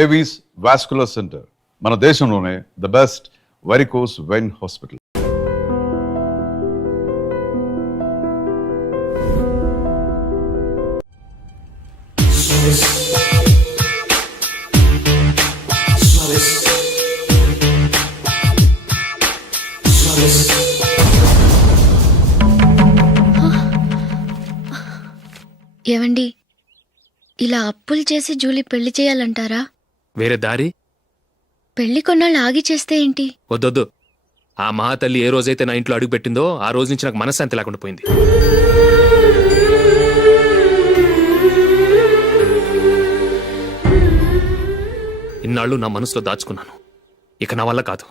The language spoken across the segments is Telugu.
ఏవీస్ వాస్కులర్ సెంటర్ మన దేశంలోనే the best varicose vein hospital. ఏవండి, ఇలా అప్పులు చేసి జూలీ పెళ్లి చేయాలంటారా? వేరే దారి? పెళ్లి కొన్నాళ్ళు ఆగి చేస్తే ఏంటి? వద్దొద్దు. ఆ మహాతల్లి ఏ రోజైతే నా ఇంట్లో అడుగుపెట్టిందో ఆ రోజు నుంచి నాకు మనశ్శాంతి లేకుండా పోయింది. ఇన్నాళ్ళు నా మనసులో దాచుకున్నాను. ఇక నా వల్ల కాదు.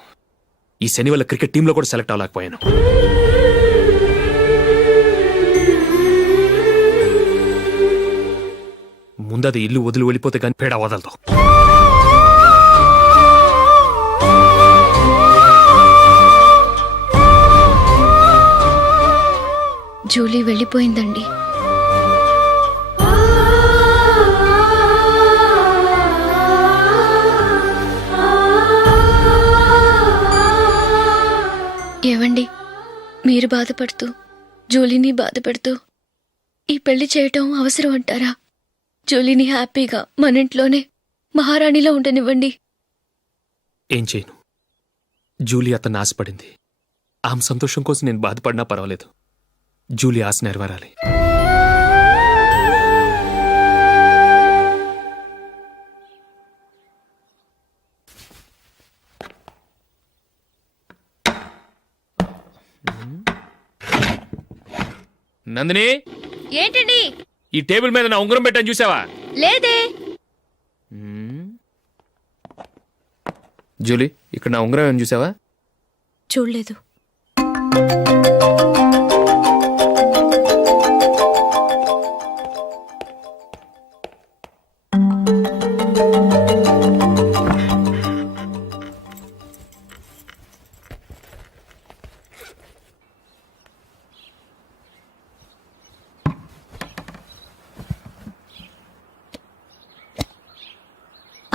ఈ శని వల్ల క్రికెట్ టీంలో కూడా సెలెక్ట్ అవ్వలేకపోయాను. ముందది ఇల్లు వదిలి వెళ్ళిపోతే కానీ పేడ వదలదు. జూలీ వెళ్ళిపోయిందండి. ఏవండి, మీరు బాధపడుతూ జూలీని బాధపెడుతూ ఈ పెళ్లి చేయటం అవసరం అంటారా? జూలీని హ్యాపీగా మన ఇంట్లోనే మహారాణిలో ఉండనివ్వండి. ఏం చేయను? జూలీ అతన్ని ఆశపడింది. ఆమె సంతోషం కోసం నేను బాధపడినా పర్వాలేదు. జూలీ ఆశ నెరవేరాలి. నందిని, ఏంటండి? ఈ టేబుల్ మీద నా ఉంగరం పెట్టని చూసావా? లేదే. జూలీ, ఇక్కడ నా ఉంగరం ఏమని చూసావా? చూడలేదు.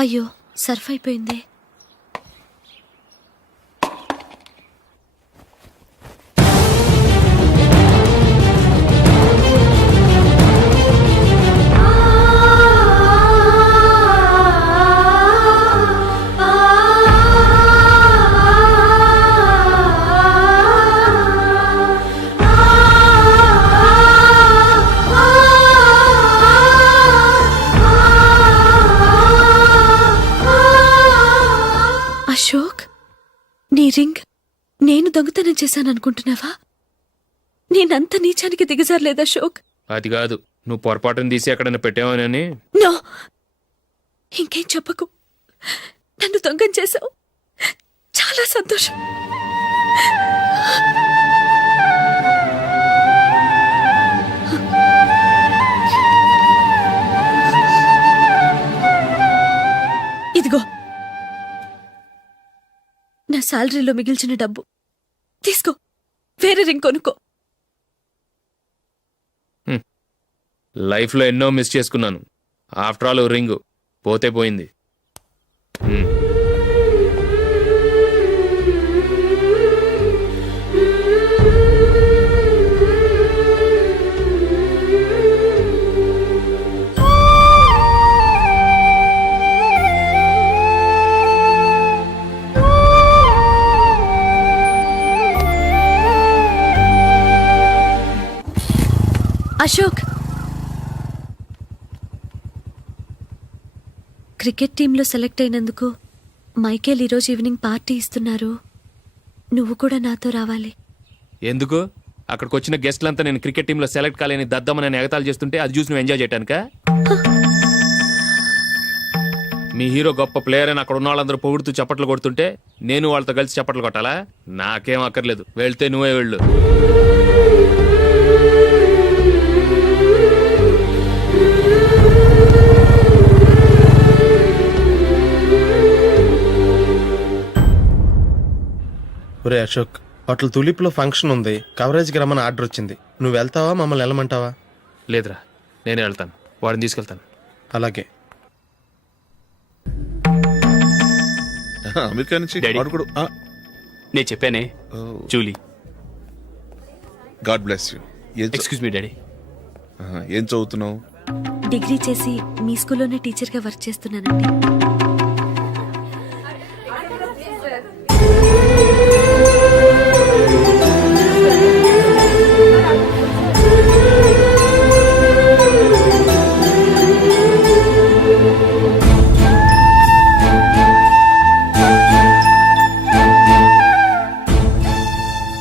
అయ్యో, సర్ఫ్ అయిపోయిందే. అశోక్, నీ రింగ్ నేను దొంగతనం చేశాననుకుంటున్నావా? నేనంత నీచానికి దిగజారలేదు అశోక్. అది కాదు, నువ్వు పొరపాటును తీసి ఎక్కడన్నా పెట్టావని. నో, ఇంకేం చెప్పకు. నన్ను దొంగం చేశావు. చాలా సంతోషం. ఇదిగో నా శాలరీలో మిగిల్చిన డబ్బు తీసుకో. వేరే రింగ్ కొనుక్కో. లైఫ్లో ఎన్నో మిస్ చేసుకున్నాను. ఆఫ్టర్ ఆల్ రింగ్ పోతే పోయింది. అశోక్, క్రికెట్ టీంలో సెలెక్ట్ అయినందుకు మైకేల్ ఈరోజు ఈవినింగ్ పార్టీ ఇస్తున్నారు. నువ్వు కూడా నాతో రావాలి. ఎందుకు? అక్కడికి వచ్చిన గెస్ట్లంతా నేను క్రికెట్ టీంలో సెలెక్ట్ కాలేని దద్దమని ఎగతాలు చేస్తుంటే అది చూసి నువ్వు ఎంజాయ్ చేయటానిక? మీ హీరో గొప్ప ప్లేయర్ అని అక్కడ ఉన్న వాళ్ళందరూ పొగుడుతూ చప్పట్లు కొడుతుంటే నేను వాళ్ళతో కలిసి చప్పట్లు కొట్టాలా? నాకేం అక్కర్లేదు. వెళ్తే నువ్వే వెళ్ళు. ఒరే అశోక్, హోటల్ తులిప్లో ఫంక్షన్ ఉంది. కవరేజ్కి రమ్మని ఆర్డర్ వచ్చింది. నువ్వు వెళ్తావా, మమ్మల్ని వెళ్ళమంటావా? లేదురా, నేనే వెళ్తాను. వాడిని తీసుకెళ్తాను. అలాగే. అమెరికా నుంచి డాడీ. వాడు కూడా నేను చెప్పానే Julie. God bless you. Excuse me daddy. ఏం చదువుతున్నావు? డిగ్రీ చేసి మీ స్కూల్లోనే టీచర్గా వర్క్ చేస్తున్నానండి.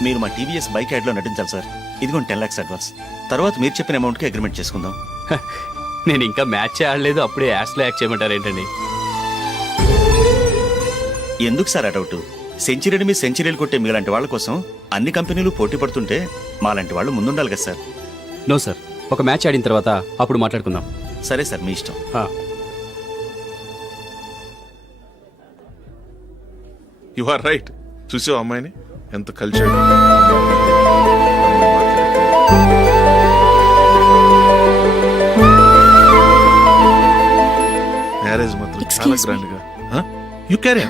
మీరు మా టీవీఎస్ బైక్ యాడ్లో నటించాలి సార్. ఇదిగోండి 10 lakhs అడ్వాన్స్. తర్వాత మీరు చెప్పిన అమౌంట్కి అగ్రిమెంట్ చేసుకుందాం. నేను ఇంకా మ్యాచ్ ఆడలేదు, అప్పుడే యాష్లో యాక్ట్ చేయమంటారు ఏంటండి? ఎందుకు సార్ ఆ డౌట్? సెంచరీని మీ సెంచరీలు కొట్టే మీలాంటి వాళ్ళ కోసం అన్ని కంపెనీలు పోటీ పడుతుంటే మాలాంటి వాళ్ళు ముందుండాలి కదా సార్. నో సార్, ఒక మ్యాచ్ ఆడిన తర్వాత అప్పుడు మాట్లాడుకుందాం. సరే సార్, మీ ఇష్టం. You are right. చూసావు అమ్మాయిని ఎంత కలిసాడు. మ్యారేజ్ మాత్రం చాలా Excuse me. గ్రాండ్ గా. యు క్యారీ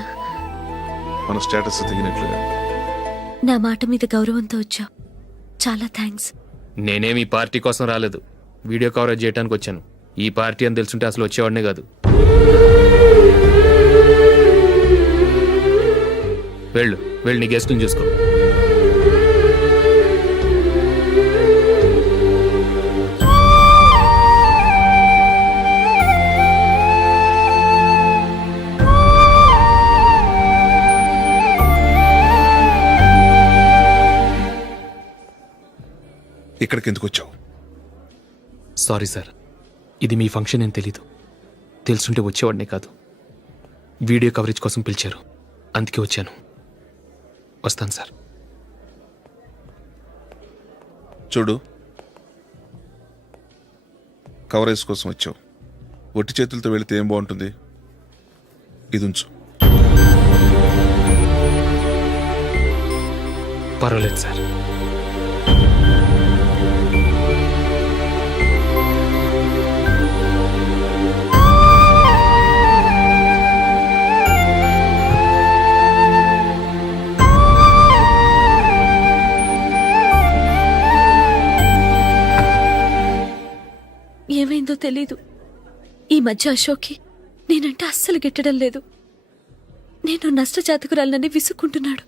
మన స్టేటస్ తగినట్లుగా. నా మాట మీద గౌరవంతో వచ్చావు. చాలా థ్యాంక్స్. నేనేమి ఈ పార్టీ కోసం రాలేదు, వీడియో కవరేజ్ చేయడానికి వచ్చాను. ఈ పార్టీ అని తెలుసుంటే అసలు వచ్చేవాడినే కాదు. వెళ్ళు వెళ్ళి నీ గెస్ట్ని చూసుకో. ఇక్కడికి ఎందుకు వచ్చావు? సారీ సార్, ఇది మీ ఫంక్షన్ అని తెలీదు. తెలుసుంటే వచ్చేవాడినే కాదు. వీడియో కవరేజ్ కోసం పిలిచారు, అందుకే వచ్చాను. వస్తాను సార్. చూడు, కవరేజ్ కోసం వచ్చావు. ఒట్టి చేతులతో వెళితే ఏం బాగుంటుంది? ఇది ఉంచు. పర్వాలేదు సార్. ఏమైందో తెలీదు. ఈ మధ్య అశోక్కి నేనంటే అస్సలు గిట్టడం లేదు. నేను నష్టజాతకురాలనని విసుక్కుంటున్నాడు.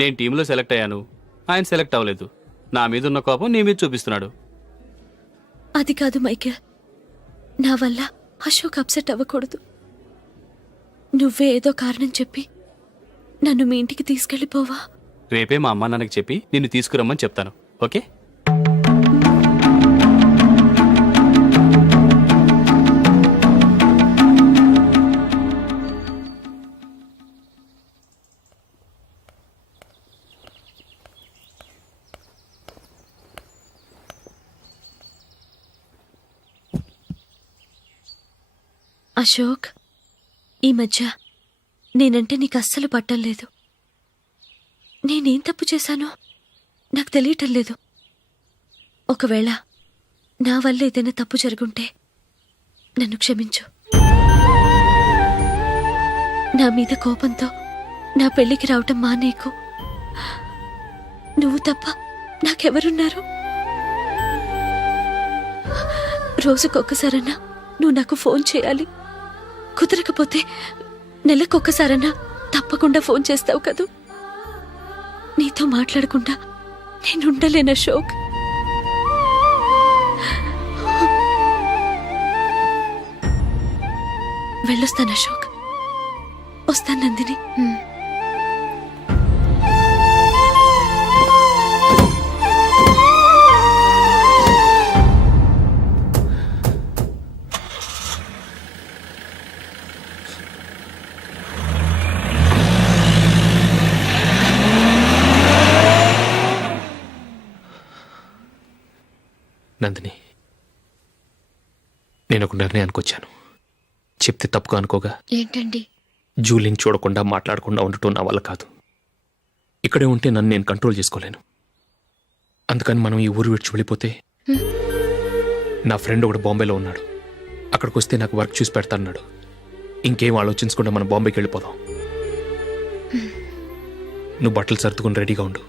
నేను టీంలో సెలెక్ట్ అయ్యాను, ఆయన సెలెక్ట్ అవ్వలేదు. నా మీద ఉన్న కోపం నీ మీద చూపిస్తున్నాడు. అది కాదు మైకేల్, నా వల్ల అశోక్ అప్సెట్ అవ్వకూడదు. నువ్వే ఏదో కారణం చెప్పి నన్ను మీ ఇంటికి తీసుకెళ్ళిపోవా? రేపే మా అమ్మ నాన్నకి చెప్పి నిన్ను తీసుకురమ్మని చెప్తాను. ఓకే? అశోక్, ఈ మధ్య నేనంటే నీకు అస్సలు పట్టం లేదు. నేనేం తప్పు చేశానో నాకు తెలియటం లేదు. ఒకవేళ నా వల్ల ఏదైనా తప్పు జరుగుంటే నన్ను క్షమించు. నా మీద కోపంతో నా పెళ్లికి రావటం మానేకు. నువ్వు తప్ప నాకెవరున్నారు? రోజుకొక్కసారన్నా నువ్వు నాకు ఫోన్ చేయాలి. కుదరకపోతే నెలకొక్కసారన్నా తప్పకుండా ఫోన్ చేస్తావు కదూ. నీతో మాట్లాడకుండా నేనుండలేను అశోక్. వెళ్ళొస్తాను అశోక్. వస్తాను నందిని. నందిని, నేను ఒక నిర్ణయానికి వచ్చాను. చెప్తే తప్పుగా అనుకోగా. ఏంటండి? జూలీని చూడకుండా మాట్లాడకుండా ఉండటం నా వల్ల కాదు. ఇక్కడే ఉంటే నన్ను నేను కంట్రోల్ చేసుకోలేను. అందుకని మనం ఈ ఊరు విడిచి వెళ్ళిపోతే, నా ఫ్రెండ్ ఒకడు బాంబేలో ఉన్నాడు, అక్కడికి వస్తే నాకు వర్క్ చూసి పెడతాన్నాడు. ఇంకేం ఆలోచించకుండా మనం బాంబేకి వెళ్ళిపోదాం. నువ్వు బట్టలు సర్దుకుని రెడీగా ఉండు.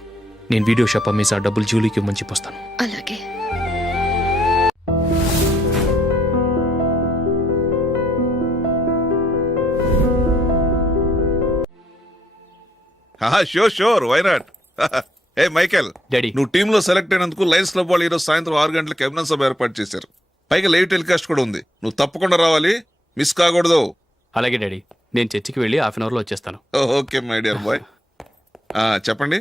నేను వీడియో షాప్ అమ్మేసి ఆ డబ్బులు జూలీకి ఇవ్వమని చెప్పొస్తాను. అలాగే. Sure why not. ఏ మైకేల్, డాడీ. నువ్వు టీంలో సెలెక్ట్ అయినందుకు లయన్స్ క్లబ్ వాళ్ళు ఈరోజు సాయంత్రం 6 గంటలకు అభినందన సభ ఏర్పాటు చేశారు. పైగా లైవ్ టెలికాస్ట్ కూడా ఉంది. నువ్వు తప్పకుండా రావాలి, మిస్ కాకూడదు. అలాగే డాడీ, నేను చర్చికి వెళ్ళి హాఫ్ అన్ అవర్లో వచ్చేస్తాను. Okay my dear bye. చెప్పండి.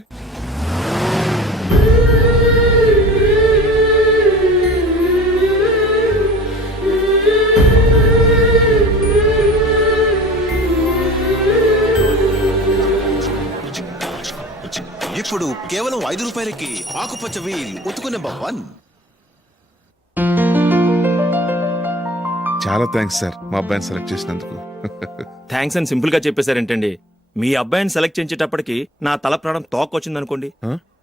ఇప్పుడు కేవలం 5 రూపాయలకి ఆకుపచ్చ వీల్ ఉతుకు నెంబర్ 1. చాలా థ్యాంక్స్ సార్ మా అబ్బాయిని సెలెక్ట్ చేసినందుకు. థ్యాంక్స్ అని సింపుల్ గా చెప్పేశారేంటండి. మీ అబ్బాయిని సెలెక్ట్ చేసేటప్పటికి నా తల ప్రాణం తోకొచ్చిందనుకోండి.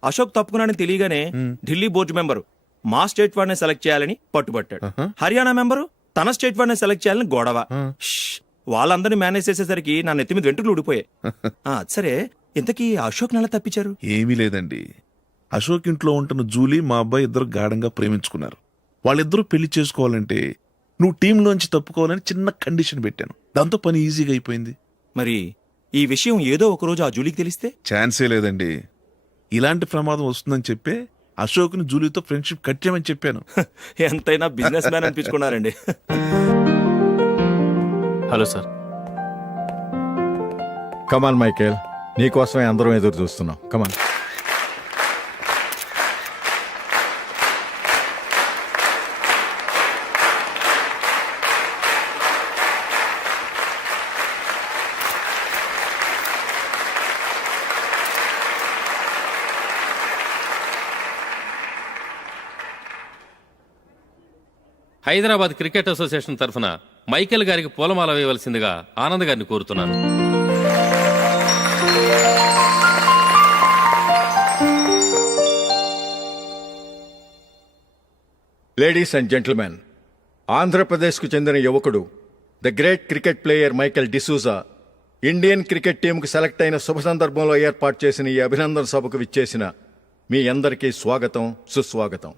అశోక్ తప్పుకున్నాడని తెలియగానే ఢిల్లీ బోర్డు మెంబరు మా స్టేట్ వాడిని సెలెక్ట్ చేయాలని పట్టుబట్టాడు. హర్యానా మెంబరు తన స్టేట్ వాడిని సెలెక్ట్ చేయాలని గొడవ. వాళ్ళందరినీ మేనేజ్ చేసేసరికి నా నెత్తి మీద వెంట్రుకలు ఊడిపోయాయి. సరే, ఇంతకీ అశోక్ నెల తప్పించారు? ఏమీ లేదండి. అశోక్ ఇంట్లో ఉంటున్న జూలీ మా అబ్బాయి ఇద్దరు గాఢంగా ప్రేమించుకున్నారు. వాళ్ళిద్దరూ పెళ్లి చేసుకోవాలంటే నువ్వు టీంలోంచి తప్పుకోవాలని చిన్న కండిషన్ పెట్టాను. దాంతో పని ఈజీగా అయిపోయింది. మరి ఈ విషయం ఏదో ఒక రోజు ఆ జూలీకి తెలిస్తే? ఛాన్సే లేదండి. ఇలాంటి ప్రమాదం వస్తుందని చెప్పే అశోక్ని జూలీతో ఫ్రెండ్షిప్ కట్ చేయమని చెప్పాను. ఎంతైనా బిజినెస్ మ్యాన్ అనిపించుకున్నారండి. Hello sir. కమాన్ మైకేల్, నీకోసమే అందరం ఎదురు చూస్తున్నాం. కమాన్. హైదరాబాద్ క్రికెట్ అసోసియేషన్ తరఫున మైకేల్ గారికి పూలమాల వేయవలసిందిగా ఆనంద్ గారిని కోరుతున్నాను. లేడీస్ అండ్ జెంటిల్మెన్, ఆంధ్రప్రదేశ్కు చెందిన యువకుడు the great cricket player Michael D'Souza Indian cricket టీంకు సెలెక్ట్ అయిన శుభ సందర్భంలో ఏర్పాటు చేసిన ఈ అభినందన సభకు విచ్చేసిన మీ అందరికీ స్వాగతం, సుస్వాగతం.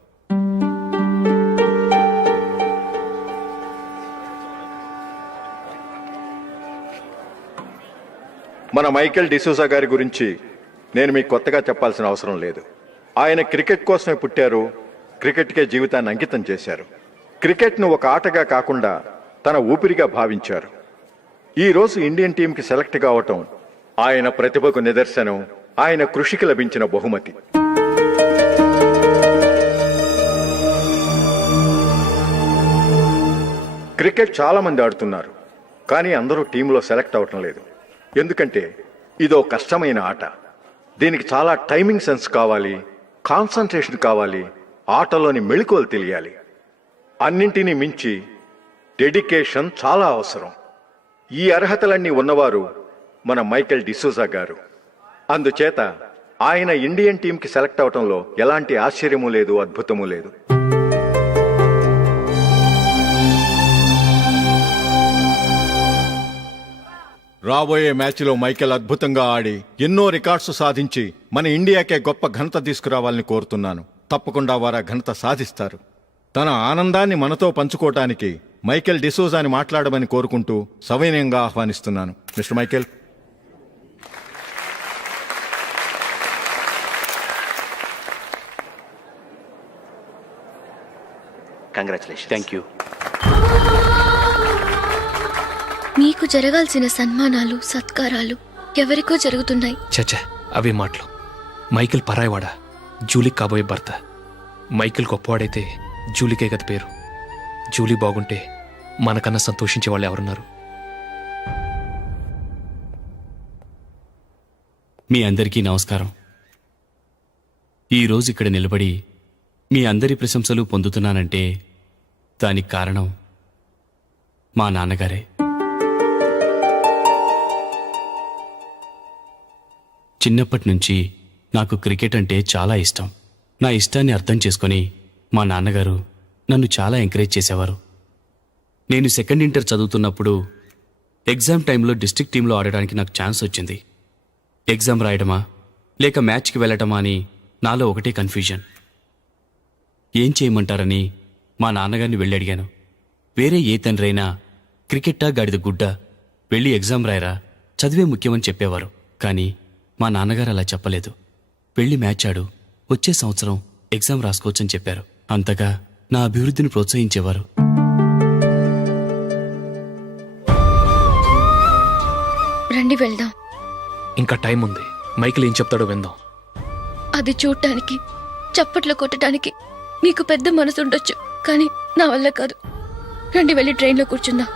మన మైకేల్ డిసూజా గారి గురించి నేను మీకు కొత్తగా చెప్పాల్సిన అవసరం లేదు. ఆయన క్రికెట్ కోసమే పుట్టారు, క్రికెట్కే జీవితాన్ని అంకితం చేశారు. క్రికెట్ను ఒక ఆటగా కాకుండా తన ఊపిరిగా భావించారు. ఈరోజు ఇండియన్ టీంకి సెలెక్ట్ కావటం ఆయన ప్రతిభకు నిదర్శనం, ఆయన కృషికి లభించిన బహుమతి. క్రికెట్ చాలా మంది ఆడుతున్నారు, కానీ అందరూ టీంలో సెలెక్ట్ అవటం లేదు. ఎందుకంటే ఇదో కష్టమైన ఆట. దీనికి చాలా టైమింగ్ సెన్స్ కావాలి, కాన్సంట్రేషన్ కావాలి, ఆటలోని మెళకువలు తెలియాలి. అన్నింటినీ మించి డెడికేషన్ చాలా అవసరం. ఈ అర్హతలన్నీ ఉన్నవారు మన మైకేల్ డిసూజా గారు. అందుచేత ఆయన ఇండియన్ టీంకి సెలెక్ట్ అవటంలో ఎలాంటి ఆశ్చర్యమూ లేదు, అద్భుతమూ లేదు. రాబోయే మ్యాచ్లో మైకేల్ అద్భుతంగా ఆడి ఎన్నో రికార్డ్స్ సాధించి మన ఇండియాకే గొప్ప ఘనత తీసుకురావాలని కోరుతున్నాను. తప్పకుండా వారు ఘనత సాధిస్తారు. తన ఆనందాన్ని మనతో పంచుకోవటానికి మైకేల్ డిసూజాని మాట్లాడమని కోరుకుంటూ సవినయంగా ఆహ్వానిస్తున్నాను. Mister Michael. Congratulation. Thank you. మీకు జరగాల్సిన సన్మానాలు, సత్కారాలు ఎవరికో జరుగుతున్నాయి. చచ్చా, అవే మాటలు. మైకేల్ పరాయవాడా, జూలీకి కాబోయే భర్త. మైకేల్ గొప్పవాడైతే జూలీకే గత పేరు. జూలీ బాగుంటే మనకన్నా సంతోషించే వాళ్ళు ఎవరున్నారు? మీ అందరికీ నమస్కారం. ఈరోజు ఇక్కడ నిలబడి మీ అందరి ప్రశంసలు పొందుతున్నానంటే దానికి కారణం మా నాన్నగారే. చిన్నప్పటి నుంచి నాకు క్రికెట్ అంటే చాలా ఇష్టం. నా ఇష్టాన్ని అర్థం చేసుకొని మా నాన్నగారు నన్ను చాలా ఎంకరేజ్ చేసేవారు. నేను సెకండ్ ఇంటర్ చదువుతున్నప్పుడు ఎగ్జామ్ టైంలో డిస్ట్రిక్ట్ టీంలో ఆడడానికి నాకు ఛాన్స్ వచ్చింది. ఎగ్జామ్ రాయడమా, లేక మ్యాచ్కి వెళ్ళటమా అని నాలో ఒకటే కన్ఫ్యూజన్. ఏం చేయమంటారని మా నాన్నగారిని వెళ్ళి అడిగాను. వేరే ఏ తండ్రైనా క్రికెట్టా గాడిద గుడ్డ, వెళ్ళి ఎగ్జామ్ రాయరా, చదివే ముఖ్యమని చెప్పేవారు. కానీ మా నాన్నగారు అలా చెప్పలేదు. వెళ్ళి మ్యాచ్ ఆడు, వచ్చే సంవత్సరం ఎగ్జామ్ రాసుకోవచ్చని చెప్పారు. అంతగా నా అభివృద్ధిని ప్రోత్సహించేవారు. రండి వెళ్దాం. ఇంకా టైం ఉంది. మైకిల్ ఏం చెప్తాడో విందాం. అది చూడటానికి, చప్పట్లు కొట్టడానికి మీకు పెద్ద మనసు ఉండొచ్చు, కానీ నా వల్ల కాదు. రండి వెళ్ళి ట్రైన్లో కూర్చుందాం.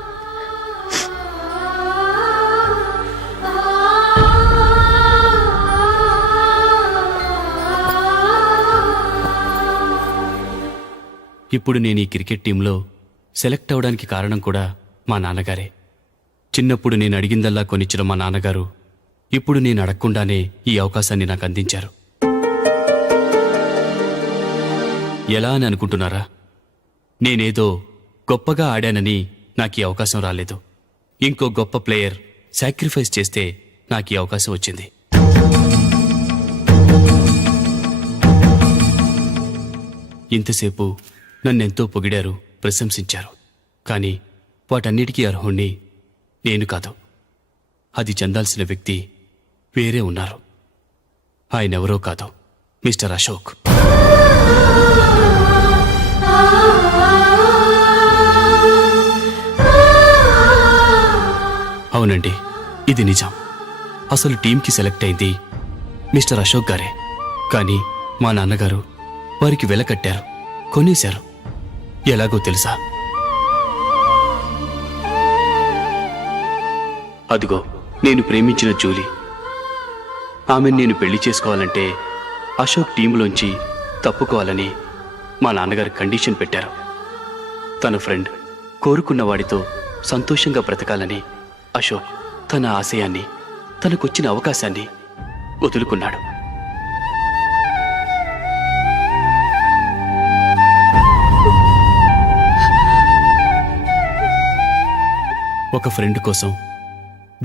ఇప్పుడు నేను ఈ క్రికెట్ టీంలో సెలెక్ట్ అవడానికి కారణం కూడా మా నాన్నగారే. చిన్నప్పుడు నేను అడిగిందల్లా కొనిచ్చిన మా నాన్నగారు ఇప్పుడు నేను అడగకుండానే ఈ అవకాశాన్ని నాకు అందించారు. ఎలా అని అనుకుంటున్నారా? నేనేదో గొప్పగా ఆడానని నాకు ఈ అవకాశం రాలేదు. ఇంకో గొప్ప ప్లేయర్ సాక్రిఫైస్ చేస్తే నాకు ఈ అవకాశం వచ్చింది. ఇంతసేపు నన్నెంతో పొగిడారు, ప్రశంసించారు. కానీ వాటన్నిటికీ అర్హుణ్ణి నేను కాదు. అది చెందాల్సిన వ్యక్తి వేరే ఉన్నారు. ఆయనెవరో కాదు, మిస్టర్ అశోక్. అవునండి, ఇది నిజం. అసలు టీంకి సెలెక్ట్ అయింది మిస్టర్ అశోక్ గారే. కానీ మా నాన్నగారు వారికి వెల కట్టారు, కొనేశారు. ఎలాగో తెలుసా? అదిగో నేను ప్రేమించిన జూలీ. ఆమెను నేను పెళ్లి చేసుకోవాలంటే అశోక్ టీంలోంచి తప్పుకోవాలని మా నాన్నగారు కండిషన్ పెట్టారు. తన ఫ్రెండ్ కోరుకున్న వాడితో సంతోషంగా బ్రతకాలని అశోక్ తన ఆశయాన్ని, తనకొచ్చిన అవకాశాన్ని వదులుకున్నాడు. ఒక ఫ్రెండ్ కోసం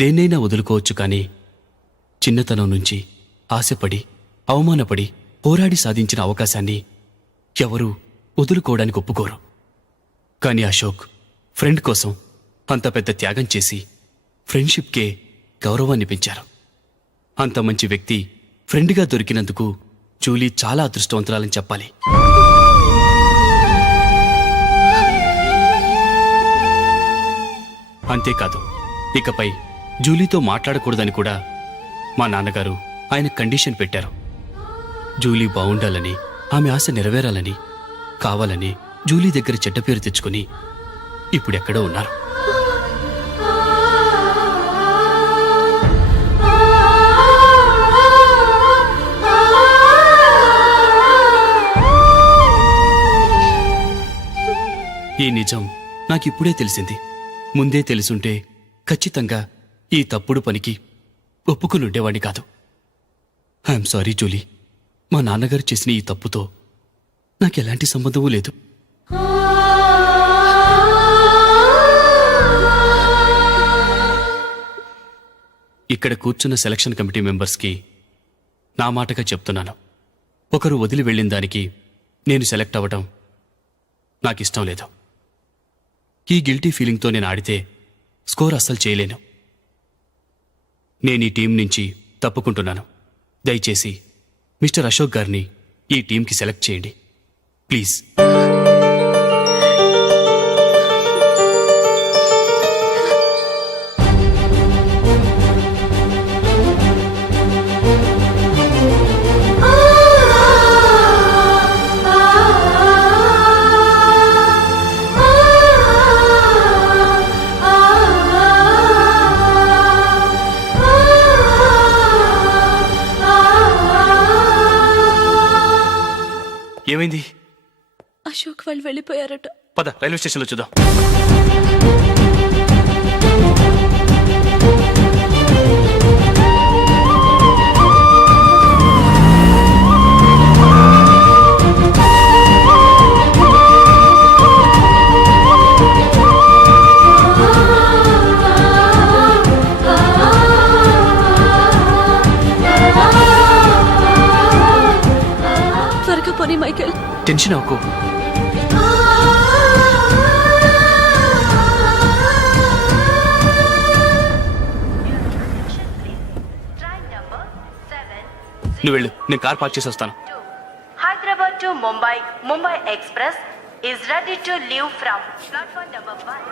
దేన్నైనా వదులుకోవచ్చు, కానీ చిన్నతనం నుంచి ఆశపడి, అవమానపడి, పోరాడి సాధించిన అవకాశాన్ని ఎవరూ వదులుకోవడానికి ఒప్పుకోరు. కానీ అశోక్ ఫ్రెండ్ కోసం అంత పెద్ద త్యాగం చేసి ఫ్రెండ్షిప్కే గౌరవాన్ని పెంచారు. అంత మంచి వ్యక్తి ఫ్రెండ్గా దొరికినందుకు జూలీ చాలా అదృష్టవంతురాలని చెప్పాలి. అంతేకాదు, ఇకపై జూలీతో మాట్లాడకూడదని కూడా మా నాన్నగారు ఆయన కండిషన్ పెట్టారు. జూలీ బాగుండాలని, ఆమె ఆశ నెరవేరాలని, కావాలని జూలీ దగ్గర చెడ్డ పేరు తెచ్చుకుని ఇప్పుడెక్కడో ఉన్నారు. ఈ నిజం నాకిప్పుడే తెలిసింది. ముందే తెలుసుంటే ఖచ్చితంగా ఈ తప్పుడు పనికి ఒప్పుకుని ఉండేవాడిని కాదు. I'm sorry Julie. మా నాన్నగారు చేసిన ఈ తప్పుతో నాకెలాంటి సంబంధమూ లేదు. ఇక్కడ కూర్చున్న సెలక్షన్ కమిటీ మెంబర్స్కి నా మాటగా చెప్తున్నాను. ఒకరు వదిలి వెళ్ళిన దానికి నేను సెలెక్ట్ అవ్వడం నాకిష్టం లేదు. ఈ గిల్టీ ఫీలింగ్తో నేను ఆడితే స్కోర్ అస్సలు చేయలేను. నేను ఈ టీం నుంచి తప్పుకుంటున్నాను. దయచేసి మిస్టర్ అశోక్ గారిని ఈ టీంకి సెలెక్ట్ చేయండి ప్లీజ్. ఏమైంది? అశోక్ వాళ్ళు వెళ్ళిపోయారట. పద రైల్వే స్టేషన్లో చూద్దాం. టెన్షన్ అవ్వకు. నువ్వు వెళ్ళు, నేను కార్ పార్క్ చేసి వస్తాను. Hyderabad to Mumbai, Mumbai Express is ready to leave from platform number 1.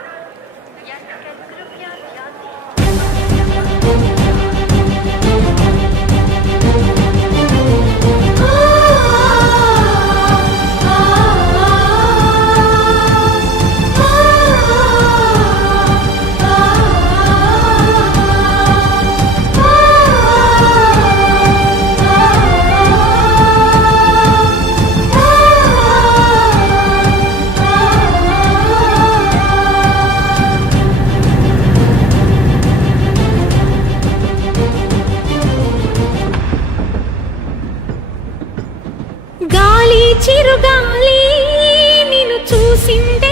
గాలి చిరుగాలి నిన్ను చూసిందే